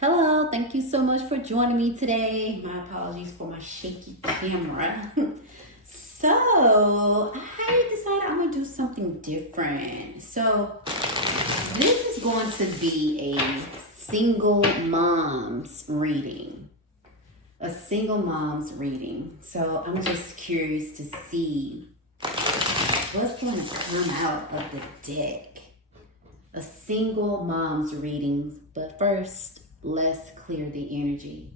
Hello, thank you so much for joining me today. My apologies for my shaky camera. So, I decided I'm going to do something different. So, this is going to be a single mom's reading. A single mom's reading. So, I'm just curious to see what's going to come out of the deck. A single mom's reading. But first, let's clear the energy.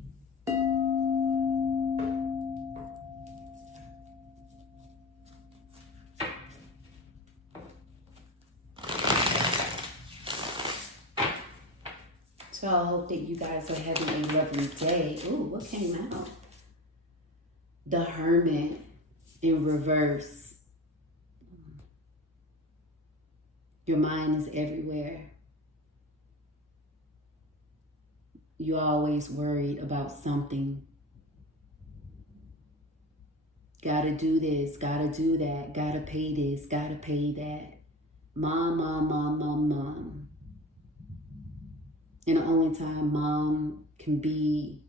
So I hope that you guys are having a lovely day. Ooh, what came out? The Hermit in reverse. Your mind is everywhere. You're always worried about something. Gotta do this, gotta do that, gotta pay this, gotta pay that. Mom. And the only time mom can be,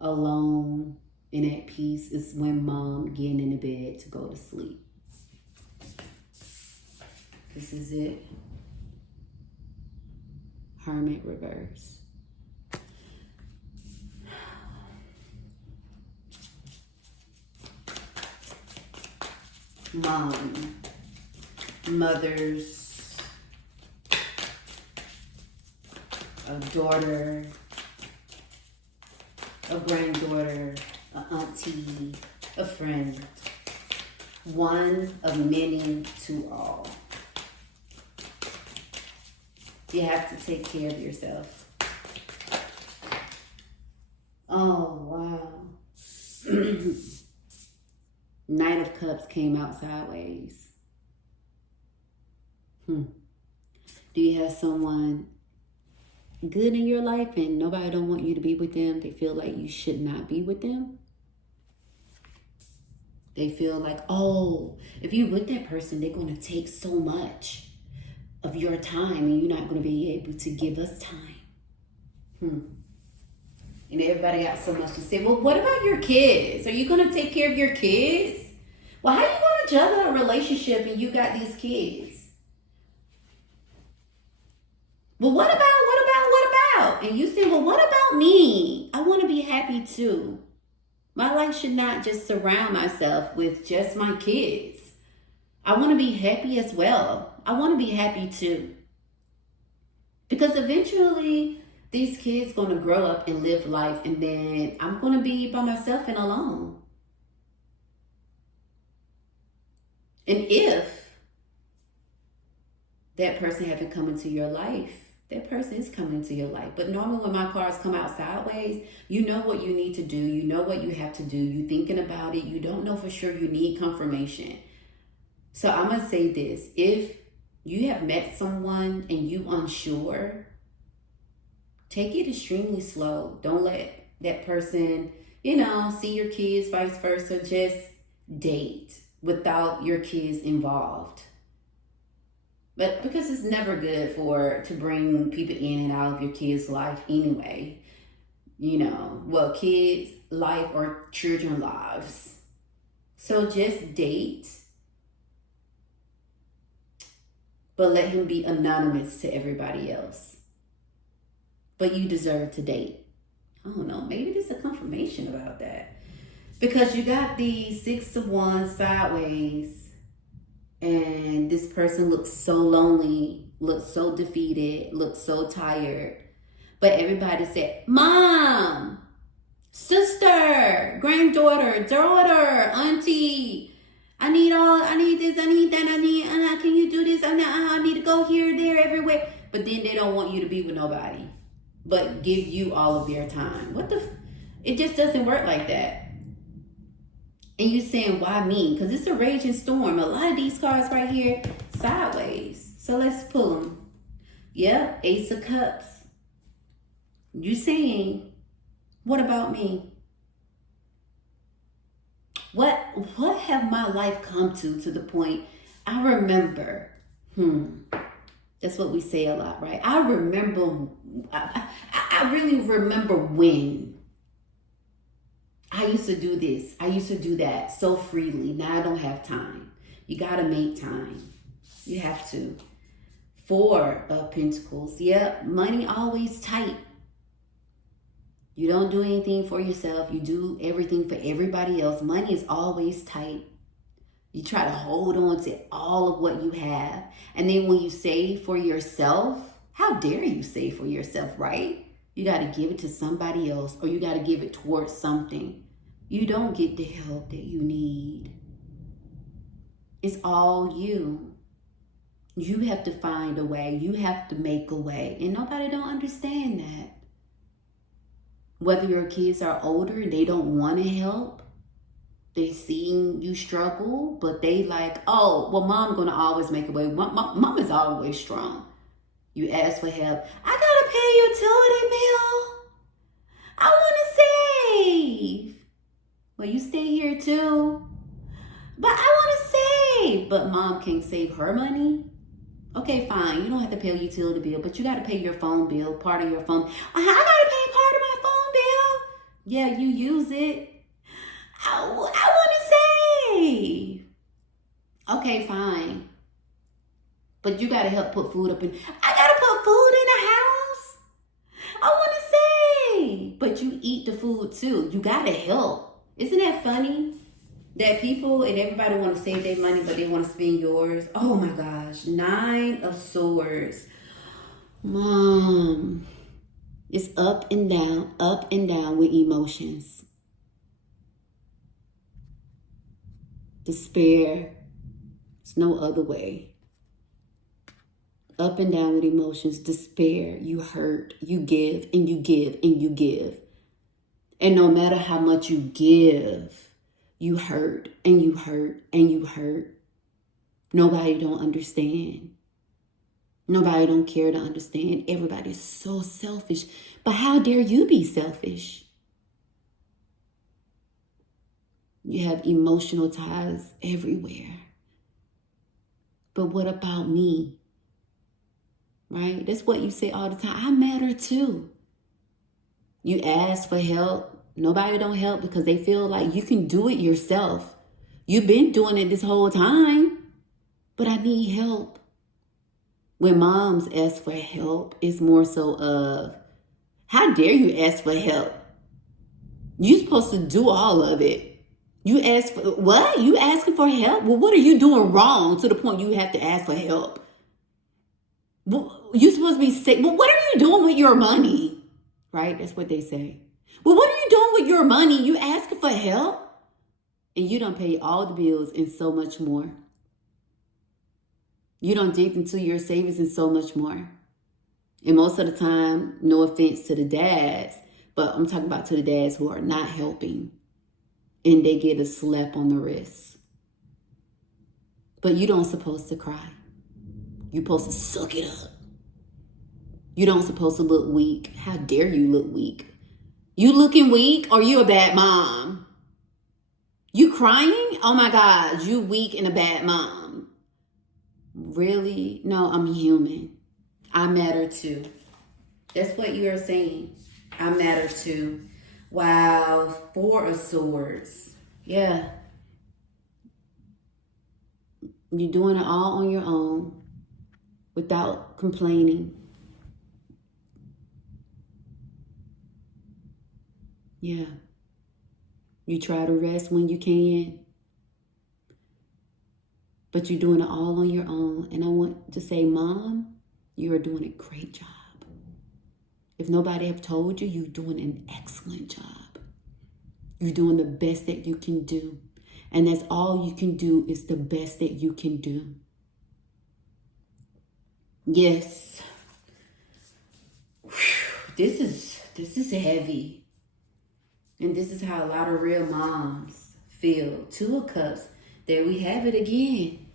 alone and at peace is when mom getting in the bed to go to sleep. This is it. Hermit reverse. Mom, mothers, a daughter, a granddaughter, an auntie, a friend. One of many to all. You have to take care of yourself. Oh, wow. Knight of Cups came out sideways. Do you have someone good in your life and nobody don't want you to be with them? They feel like you should not be with them. They feel like, oh, if you're with that person, they're going to take so much of your time and you're not going to be able to give us time. And everybody got so much to say. Well, what about your kids? Are you going to take care of your kids? Well, how are you going to juggle a relationship and you got these kids? Well, what about? And you say, well, what about me? I want to be happy too. My life should not just surround myself with just my kids. I want to be happy as well. I want to be happy too. Because eventually these kids going to grow up and live life, and then I'm going to be by myself and alone. And if that person haven't come into your life, that person is coming into your life. But normally when my cards come out sideways, you know what you need to do. You know what you have to do. You're thinking about it. You don't know for sure. You need confirmation. So I'm going to say this. If you have met someone and you unsure, take it extremely slow. Don't let that person, see your kids, vice versa. Just date without your kids involved. But because it's never good to bring people in and out of your kids' life anyway. Kids' life or children lives. So just date. But let him be anonymous to everybody else. But you deserve to date. I don't know, maybe there's a confirmation about that. Because you got the 6 of Wands sideways. And this person looks so lonely, looks so defeated, looks so tired. But everybody said, mom, sister, granddaughter, daughter, auntie, I need this, I need that, can you do this? I need to go here, there, everywhere. But then they don't want you to be with nobody, but give you all of their time. It just doesn't work like that. And you saying, why me? Because it's a raging storm. A lot of these cards right here, sideways. So let's pull them. Yep, Ace of Cups. You saying, what about me? What have my life come to the point I remember, That's what we say a lot, right? I remember, I really remember when I used to do this. I used to do that so freely. Now I don't have time. You got to make time. You have to. Four of Pentacles. Yeah, money always tight. You don't do anything for yourself. You do everything for everybody else. Money is always tight. You try to hold on to all of what you have. And then when you save for yourself, how dare you save for yourself, right? You got to give it to somebody else, or you got to give it towards something. You don't get the help that you need. It's all you. You have to find a way. You have to make a way. And nobody don't understand that. Whether your kids are older and they don't want to help, they seen you struggle, but they like, oh, well, mom gonna always make a way. Mom is always strong. You ask for help. I gotta pay utility bill. I want to save. Well, you stay here too. But I want to save. But mom can't save her money. Okay, fine. You don't have to pay a utility bill, but you got to pay your phone bill, part of your phone. I got to pay part of my phone bill. Yeah, you use it. I want to save. Okay, fine. But you got to help put food up in. I got to put food in the house. I want to save. But you eat the food too. You got to help. Isn't that funny? That people and everybody want to save their money, but they want to spend yours. Oh my gosh. 9 of Swords. Mom. It's up and down with emotions. Despair. It's no other way. Up and down with emotions. Despair. You hurt. You give and you give and you give. And no matter how much you give, you hurt and you hurt and you hurt. Nobody don't understand. Nobody don't care to understand. Everybody's so selfish. But how dare you be selfish? You have emotional ties everywhere. But what about me? Right? That's what you say all the time. I matter too. You ask for help. Nobody don't help because they feel like you can do it yourself. You've been doing it this whole time, but I need help. When moms ask for help, it's more so of, how dare you ask for help? You're supposed to do all of it. You ask for, what? You asking for help? Well, what are you doing wrong to the point you have to ask for help? Well, you're supposed to be sick. Well, what are you doing with your money? Right? That's what they say. Well, what are you doing with your money? You asking for help? And you don't pay all the bills and so much more. You don't dig into your savings and so much more. And most of the time, no offense to the dads, but I'm talking about to the dads who are not helping. And they get a slap on the wrist. But you don't supposed to cry. You're supposed to suck it up. You don't supposed to look weak. How dare you look weak? You looking weak or you a bad mom? You crying? Oh my God, you weak and a bad mom. Really? No, I'm human. I matter too. That's what you are saying. I matter too. Wow, 4 of Swords. Yeah. You're doing it all on your own without complaining. Yeah. You try to rest when you can. But you're doing it all on your own. And I want to say, Mom, you are doing a great job. If nobody have told you, you're doing an excellent job. You're doing the best that you can do. And that's all you can do is the best that you can do. Yes. Whew. This is heavy. And this is how a lot of real moms feel. 2 of Cups. There we have it again.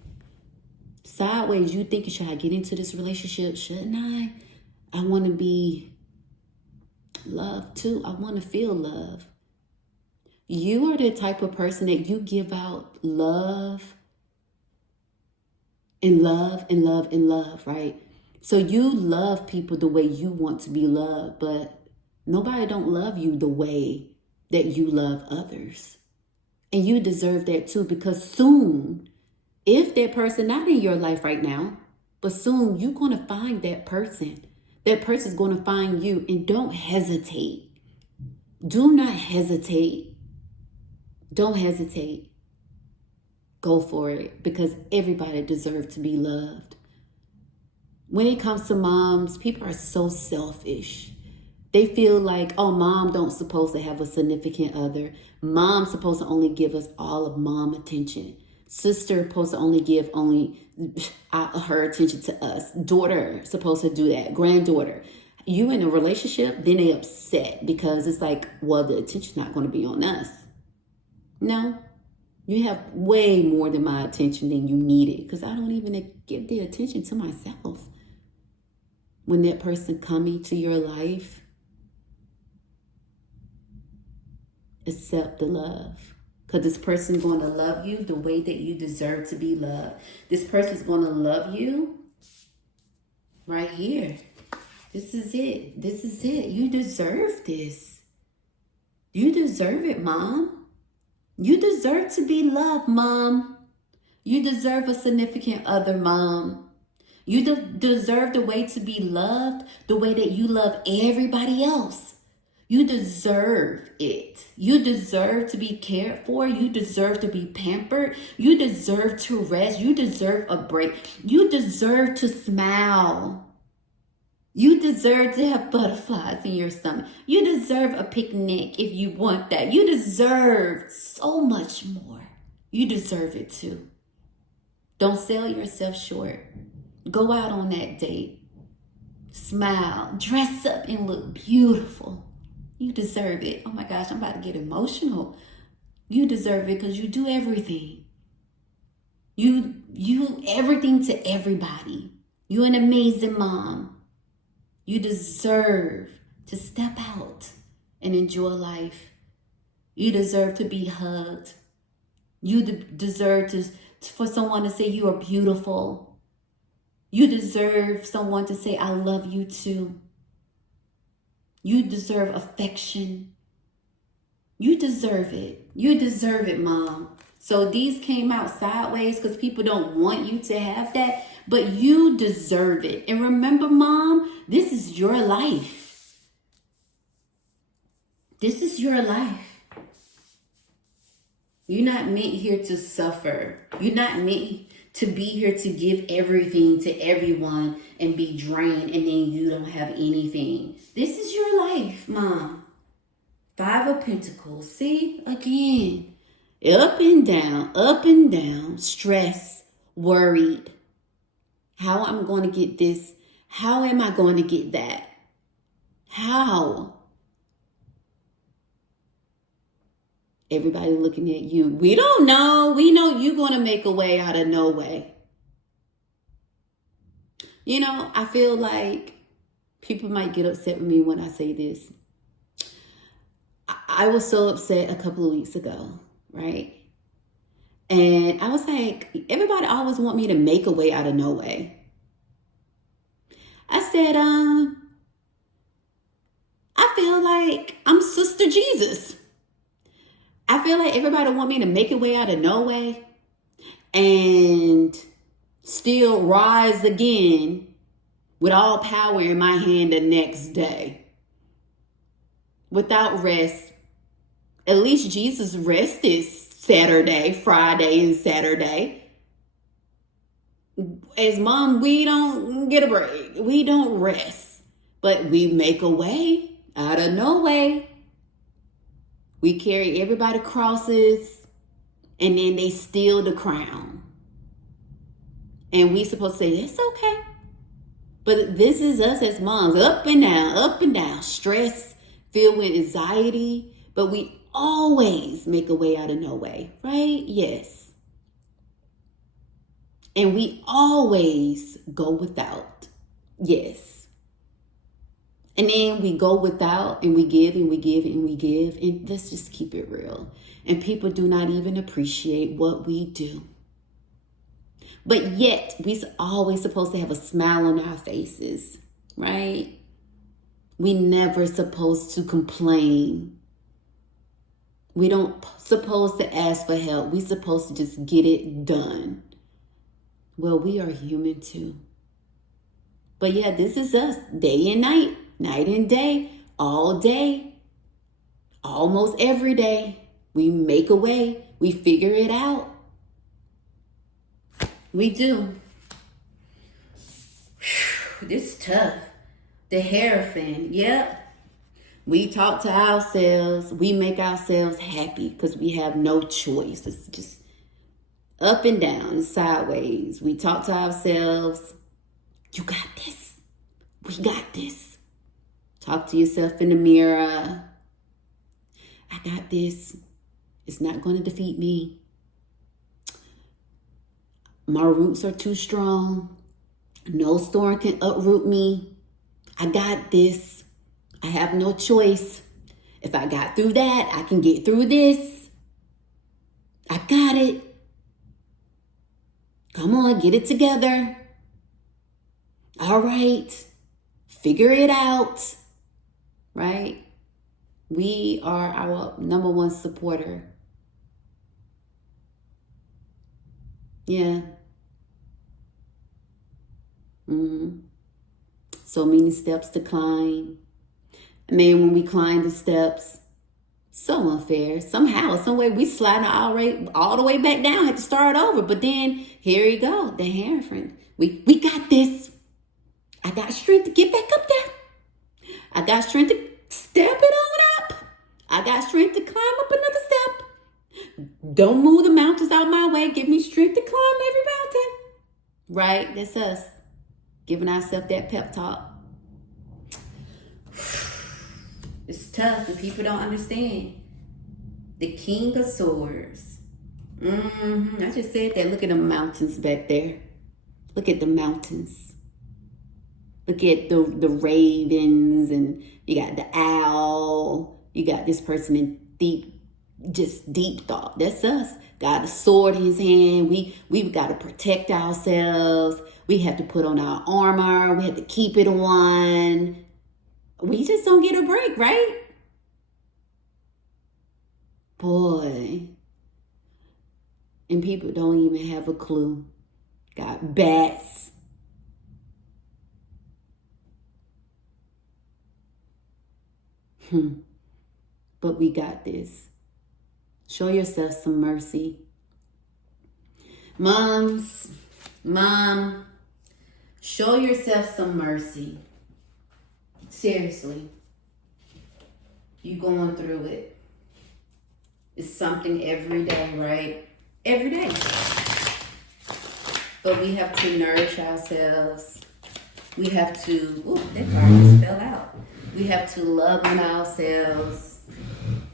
Sideways, you thinking, should I get into this relationship? Shouldn't I? I want to be loved too. I want to feel love. You are the type of person that you give out love and love and love and love, right? So you love people the way you want to be loved, but nobody don't love you the way that you love others. And you deserve that too, because soon, if that person not in your life right now, but soon you're going to find that person. That person's going to find you, and don't hesitate. Do not hesitate. Don't hesitate. Go for it, because everybody deserves to be loved. When it comes to moms, people are so selfish. They feel like, oh, mom don't supposed to have a significant other. Mom's supposed to only give us all of mom attention. Sister supposed to only give her attention to us. Daughter supposed to do that. Granddaughter. You in a relationship, then they upset because it's like, well, the attention's not going to be on us. No, you have way more than my attention than you needed, because I don't even give the attention to myself. When that person coming to your life, accept the love, because this person's going to love you the way that you deserve to be loved. This person's going to love you right here. This is it. This is it. You deserve this. You deserve it, Mom. You deserve to be loved, Mom. You deserve a significant other, Mom. You deserve the way to be loved the way that you love everybody else. You deserve it. You deserve to be cared for. You deserve to be pampered. You deserve to rest. You deserve a break. You deserve to smile. You deserve to have butterflies in your stomach. You deserve a picnic if you want that. You deserve so much more. You deserve it too. Don't sell yourself short. Go out on that date. Smile. Dress up and look beautiful. You deserve it. Oh my gosh, I'm about to get emotional. You deserve it because you do everything. You everything to everybody. You're an amazing mom. You deserve to step out and enjoy life. You deserve to be hugged. You deserve for someone to say you are beautiful. You deserve someone to say, I love you too. You deserve affection. You deserve it. You deserve it, Mom. So these came out sideways because people don't want you to have that, but you deserve it. And remember, Mom, this is your life. This is your life. You're not meant here to suffer. You're not meant to be here to give everything to everyone and be drained and then you don't have anything. This is your life, Mom. 5 of Pentacles. See, again, up and down, stress, worried. How I'm going to get this? How am I going to get that? How? Everybody looking at you. We don't know. We know you're going to make a way out of no way. You know, I feel like people might get upset with me when I say this. I was so upset a couple of weeks ago, right? And I was like, everybody always want me to make a way out of no way. I said, I feel like I'm Sister Jesus. I feel like everybody want me to make a way out of no way and still rise again with all power in my hand the next day. Without rest. At least Jesus rested Saturday, Friday, and Saturday. As Mom, we don't get a break. We don't rest. But we make a way out of no way. We carry everybody's crosses, and then they steal the crown. And we supposed to say, it's okay. But this is us as moms, up and down, stress, filled with anxiety. But we always make a way out of no way, right? Yes. And we always go without. Yes. And then we go without and we give and we give and we give. And let's just keep it real. And people do not even appreciate what we do. But yet, we're always supposed to have a smile on our faces, right? We never supposed to complain. We don't supposed to ask for help. We supposed to just get it done. Well, we are human too. But yeah, this is us, day and night, night and day, all day, almost every day. We make a way. We figure it out. We do. This is tough. The Hierophant, yep. We talk to ourselves. We make ourselves happy because we have no choice. It's just up and down, sideways. We talk to ourselves. You got this. We got this. Talk to yourself in the mirror. I got this. It's not going to defeat me. My roots are too strong. No storm can uproot me. I got this. I have no choice. If I got through that, I can get through this. I got it. Come on, get it together. All right. Figure it out. Right? We are our number one supporter. Yeah. So many steps to climb. And then when we climb the steps, so unfair. Somehow, some way we slide all the way back down, had to start over. But then here you go, the Hierophant. We got this. I got strength to get back up there. I got strength to step it on up. I got strength to climb up another step. Don't move the mountains out my way. Give me strength to climb every mountain. Right? That's us. Giving ourselves that pep talk. It's tough and people don't understand. The King of Swords. I just said that. Look at the mountains back there. Look at the mountains. Look at the ravens, and you got the owl. You got this person in deep thought. That's us. Got a sword in his hand. We've got to protect ourselves. We have to put on our armor. We have to keep it on. We just don't get a break, right? Boy. And people don't even have a clue. Got bats. But we got this. Show yourself some mercy. Mom, show yourself some mercy. Seriously. You going through it. It's something every day, right? Every day. But we have to nourish ourselves. We have to, that card just fell out. We have to love on ourselves.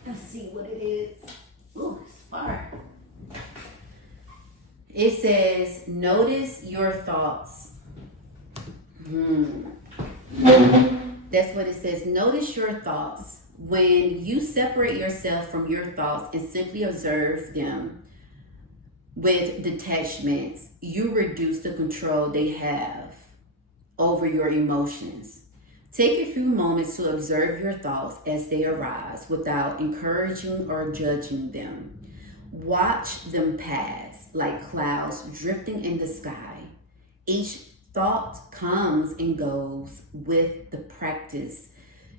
Let's see what it is. It's fire. It says, notice your thoughts. That's what it says. Notice your thoughts. When you separate yourself from your thoughts and simply observe them with detachments, you reduce the control they have over your emotions. Take a few moments to observe your thoughts as they arise without encouraging or judging them. Watch them pass like clouds drifting in the sky. Each thought comes and goes with the practice.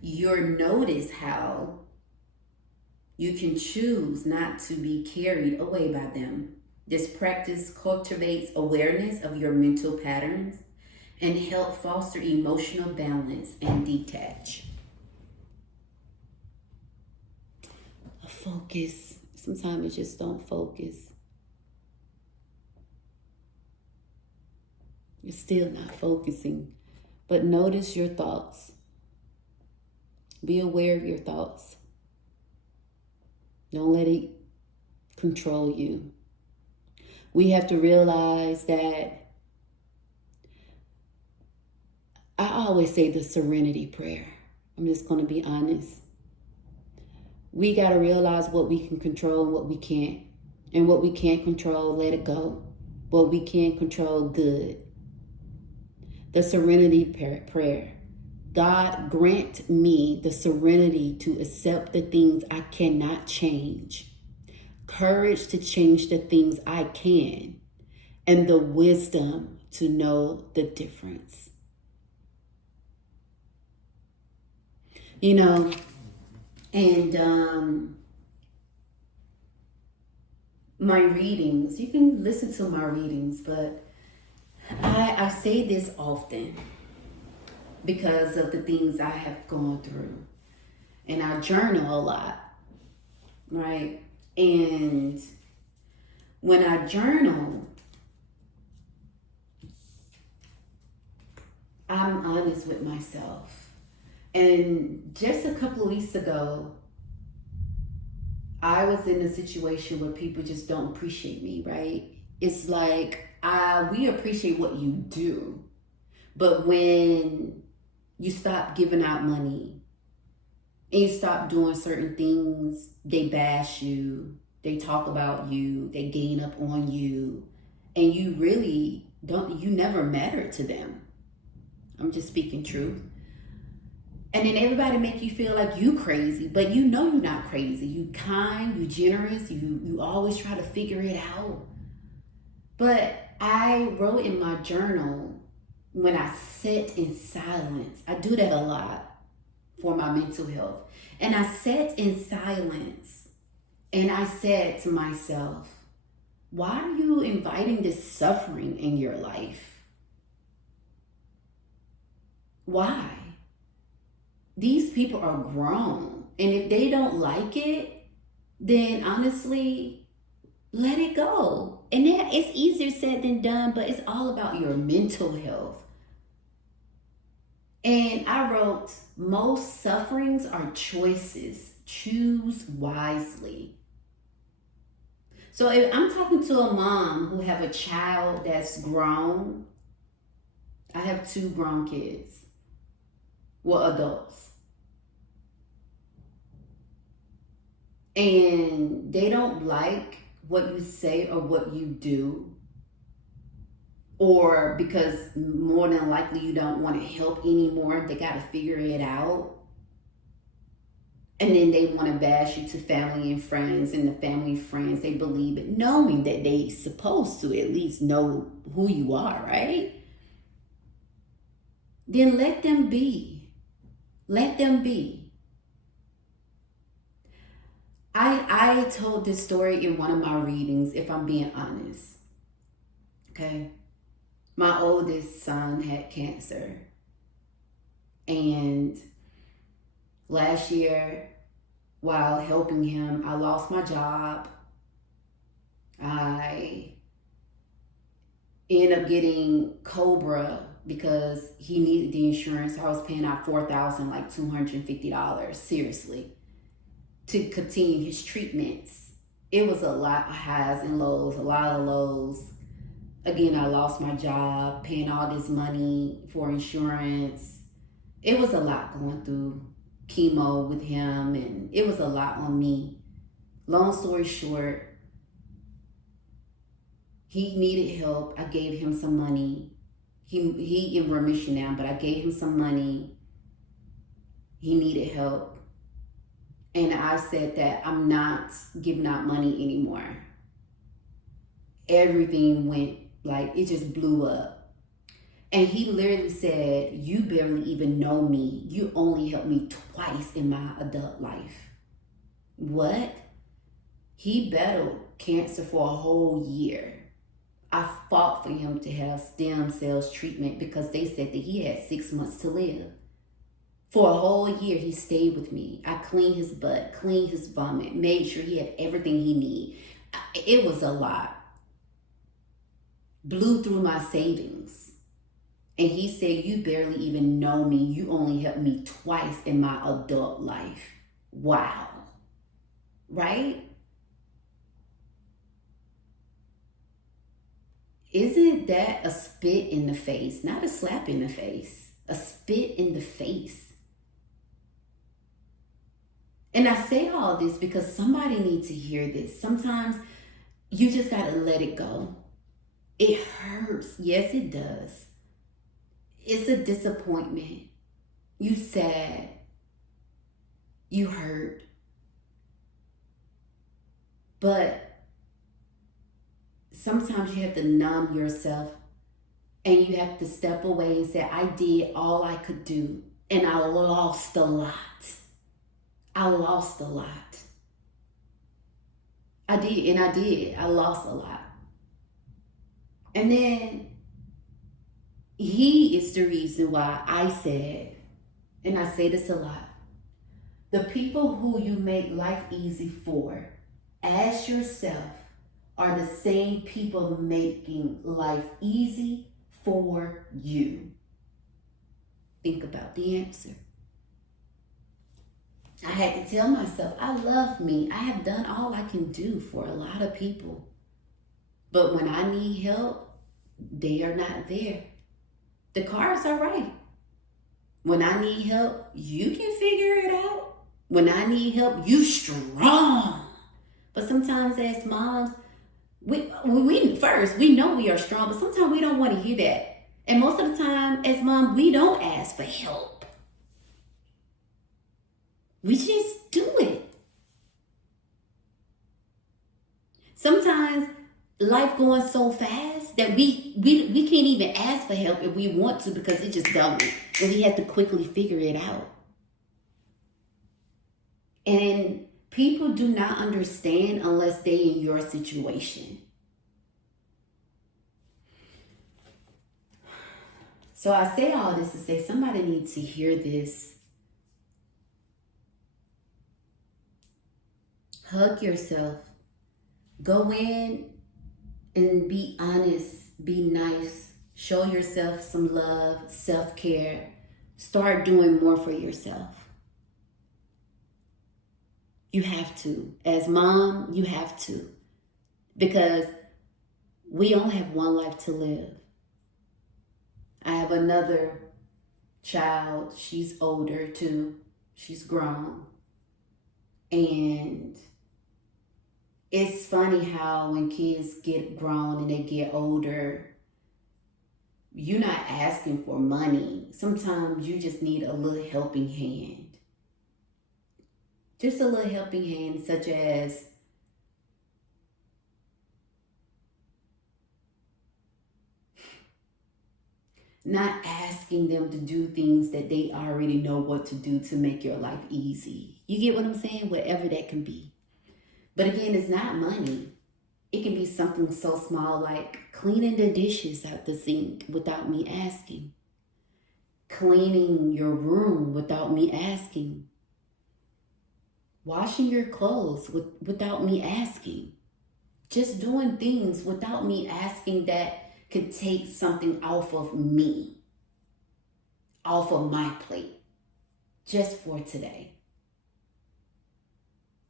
You'll notice how you can choose not to be carried away by them. This practice cultivates awareness of your mental patterns and help foster emotional balance and detach. Focus. Sometimes you just don't focus. You're still not focusing. But notice your thoughts. Be aware of your thoughts. Don't let it control you. We have to realize that I always say the serenity prayer. I'm just going to be honest. We got to realize what we can control and what we can't. And what we can't control, let it go. What we can't control, good. The serenity prayer. God, grant me the serenity to accept the things I cannot change, courage to change the things I can, and the wisdom to know the difference. You know, and my readings, you can listen to my readings, but I say this often because of the things I have gone through. And I journal a lot, right? And when I journal, I'm honest with myself. And just a couple of weeks ago, I was in a situation where people just don't appreciate me, right? It's like we appreciate what you do, but when you stop giving out money and you stop doing certain things, they bash you, they talk about you, they gain up on you, and you really don't, you never matter to them. I'm just speaking truth. And then everybody make you feel like you crazy, but you know you're not crazy. You kind, you generous, you always try to figure it out. But I wrote in my journal when I sit in silence. I do that a lot for my mental health. And I sat in silence and I said to myself, why are you inviting this suffering in your life? Why? These people are grown. And if they don't like it, then honestly, let it go. And that it's easier said than done, but it's all about your mental health. And I wrote, most sufferings are choices. Choose wisely. So if I'm talking to a mom who have a child that's grown, I have 2 grown kids. Well, adults. And they don't like what you say or what you do, or because more than likely you don't want to help anymore, they got to figure it out. And then they want to bash you to family and friends, and the family and friends, they believe it, knowing that they supposed to at least know who you are, right? Then let them be. Let them be. I told this story in one of my readings, if I'm being honest. Okay? My oldest son had cancer. And last year, while helping him, I lost my job. I ended up getting COBRA because he needed the insurance. I was paying out $4,000, like $250, seriously, to continue his treatments. It was a lot of highs and lows, a lot of lows. Again, I lost my job, paying all this money for insurance. It was a lot going through chemo with him, and it was a lot on me. Long story short, he needed help. I gave him some money. He in remission now, but I gave him some money. He needed help. And I said that I'm not giving out money anymore. Everything went like, it just blew up. And he literally said, you barely even know me. You only helped me twice in my adult life. What? He battled cancer for a whole year. I fought for him to have stem cells treatment because they said that he had 6 months to live. For a whole year, he stayed with me. I cleaned his butt, cleaned his vomit, made sure he had everything he needed. It was a lot. Blew through my savings. And he said, you barely even know me. You only helped me twice in my adult life. Wow. Right? Isn't that a spit in the face? Not a slap in the face. A spit in the face. And I say all this because somebody needs to hear this. Sometimes you just got to let it go. It hurts. Yes, it does. It's a disappointment. You sad. You hurt. But sometimes you have to numb yourself and you have to step away and say, I did all I could do and I lost a lot. I lost a lot. I did, and I did. I lost a lot. And then he is the reason why I said, and I say this a lot, the people who you make life easy for, as yourself, are the same people making life easy for you. Think about the answer. I had to tell myself, I love me. I have done all I can do for a lot of people. But when I need help, they are not there. The cards are right. When I need help, you can figure it out. When I need help, you strong. But sometimes as moms, we know we are strong, but sometimes we don't want to hear that. And most of the time as moms, we don't ask for help. We just do it. Sometimes life going so fast that we can't even ask for help if we want to because it just don't. And we have to quickly figure it out. And people do not understand unless they in your situation. So I say all this to say somebody needs to hear this. Hug yourself. Go in and be honest, be nice. Show yourself some love, self-care. Start doing more for yourself. You have to. As mom, you have to. Because we only have one life to live. I have another child. She's older too. She's grown. And it's funny how when kids get grown and they get older, you're not asking for money. Sometimes you just need a little helping hand. Just a little helping hand, such as not asking them to do things that they already know what to do to make your life easy. You get what I'm saying? Whatever that can be. But again, it's not money. It can be something so small like cleaning the dishes out the sink without me asking. Cleaning your room without me asking. Washing your clothes without me asking. Just doing things without me asking that could take something off of me. Off of my plate. Just for today.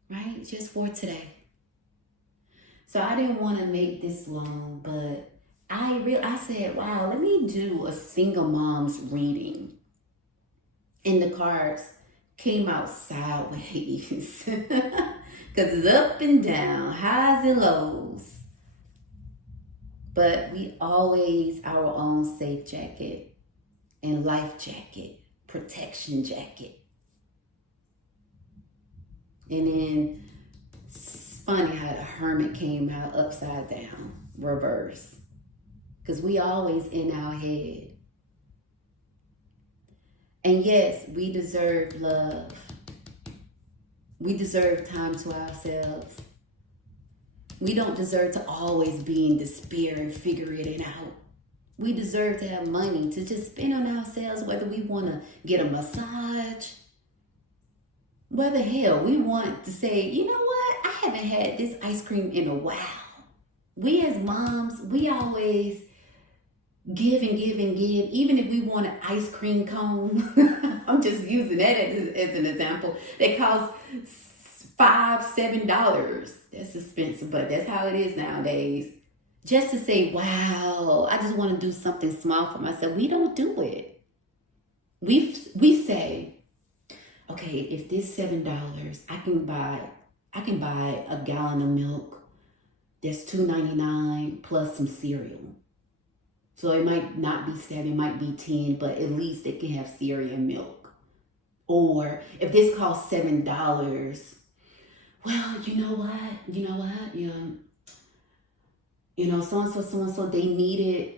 Right? Just for today. So I didn't want to make this long, but I said, wow, let me do a single mom's reading. And the cards came out sideways. Because it's up and down, highs and lows. But we always our own safe jacket and life jacket, protection jacket. And then it's funny how the hermit came out upside down, reverse. Because we always in our head. And yes, we deserve love. We deserve time to ourselves. We don't deserve to always be in despair and figuring it out. We deserve to have money to just spend on ourselves, whether we want to get a massage, whether hell we want to say, you know what, I haven't had this ice cream in a while. We as moms, we always give and give and give, even if we want an ice cream cone. I'm just using that as an example. That costs $5-7. That's expensive, but that's how it is nowadays. Just to say, wow, I just want to do something small for myself. We don't do it. We say, okay, if this $7, I can buy a gallon of milk. That's $2.99 plus some cereal. So it might not be 7, it might be 10, but at least they can have cereal and milk. Or if this costs $7, well, you know what? So and so, they needed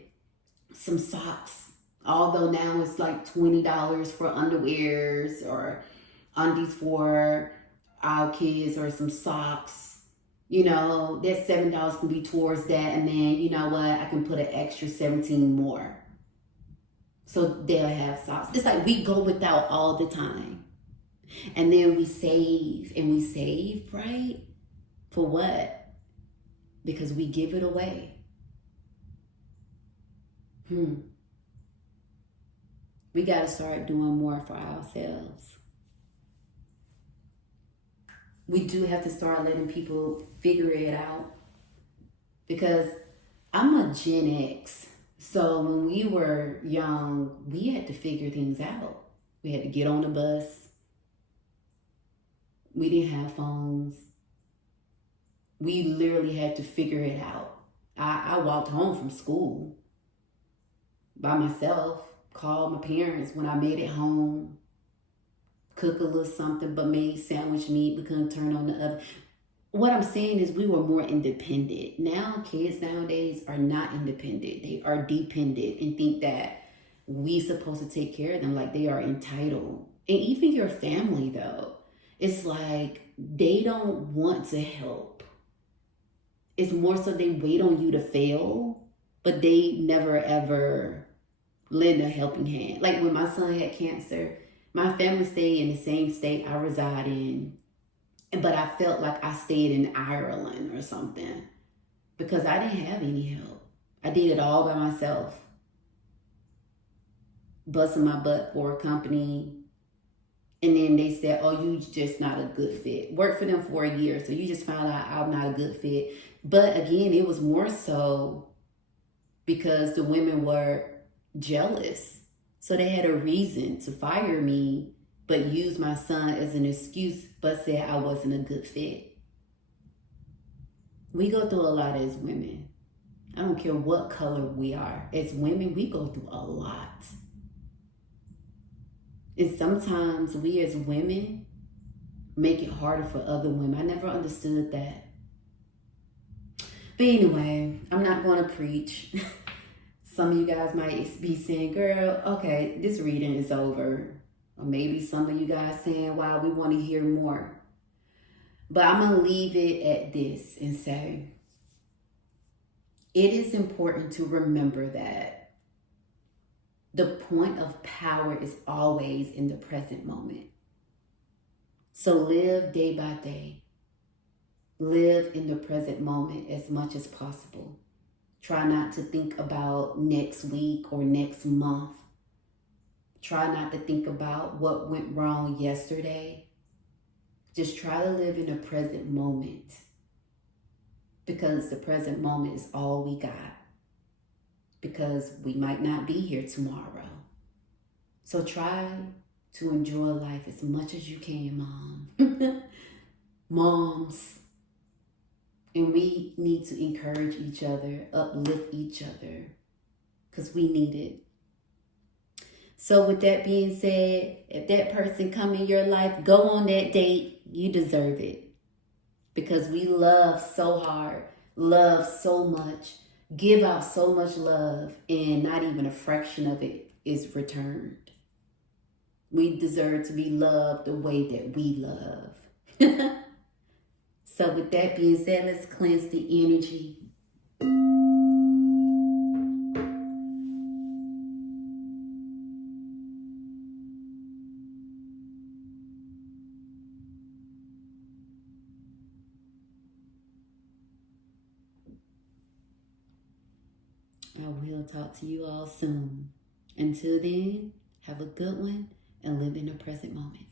some socks. Although now it's like $20 for underwears or undies for our kids or some socks. That $7 can be towards that, and then you know what? I can put an extra 17 more. So they'll have socks. It's like we go without all the time. And then we save and we save, right? For what? Because we give it away. We got to start doing more for ourselves. We do have to start letting people figure it out. Because I'm a Gen X. So when we were young, we had to figure things out. We had to get on the bus. We didn't have phones. We literally had to figure it out. I walked home from school by myself, called my parents when I made it home, cook a little something, but made sandwich meat, we couldn't turn on the oven. What I'm saying is we were more independent. Now, kids nowadays are not independent. They are dependent and think that we supposed to take care of them like they are entitled. And even your family, though, it's like they don't want to help. It's more so they wait on you to fail, but they never ever lend a helping hand. Like when my son had cancer, my family stayed in the same state I reside in, but I felt like I stayed in Ireland or something because I didn't have any help. I did it all by myself. Busting my butt for a company. And then they said, oh, you just not a good fit. Worked for them for a year, so you just found out I'm not a good fit. But again, it was more so because the women were jealous. So they had a reason to fire me, but use my son as an excuse, but said I wasn't a good fit. We go through a lot as women. I don't care what color we are. As women, we go through a lot. And sometimes we as women make it harder for other women. I never understood that. But anyway, I'm not going to preach. Some of you guys might be saying, girl, okay, this reading is over. Or maybe some of you guys saying, wow, we want to hear more. But I'm going to leave it at this and say, it is important to remember that the point of power is always in the present moment. So live day by day. Live in the present moment as much as possible. Try not to think about next week or next month. Try not to think about what went wrong yesterday. Just try to live in the present moment, because the present moment is all we got. Because we might not be here tomorrow. So try to enjoy life as much as you can, Mom. Moms. And we need to encourage each other, uplift each other, because we need it. So with that being said, if that person come in your life, go on that date. You deserve it. Because we love so hard, love so much, give out so much love, and not even a fraction of it is returned. We deserve to be loved the way that we love. So with that being said, let's cleanse the energy. I will talk to you all soon. Until then, have a good one and live in the present moment.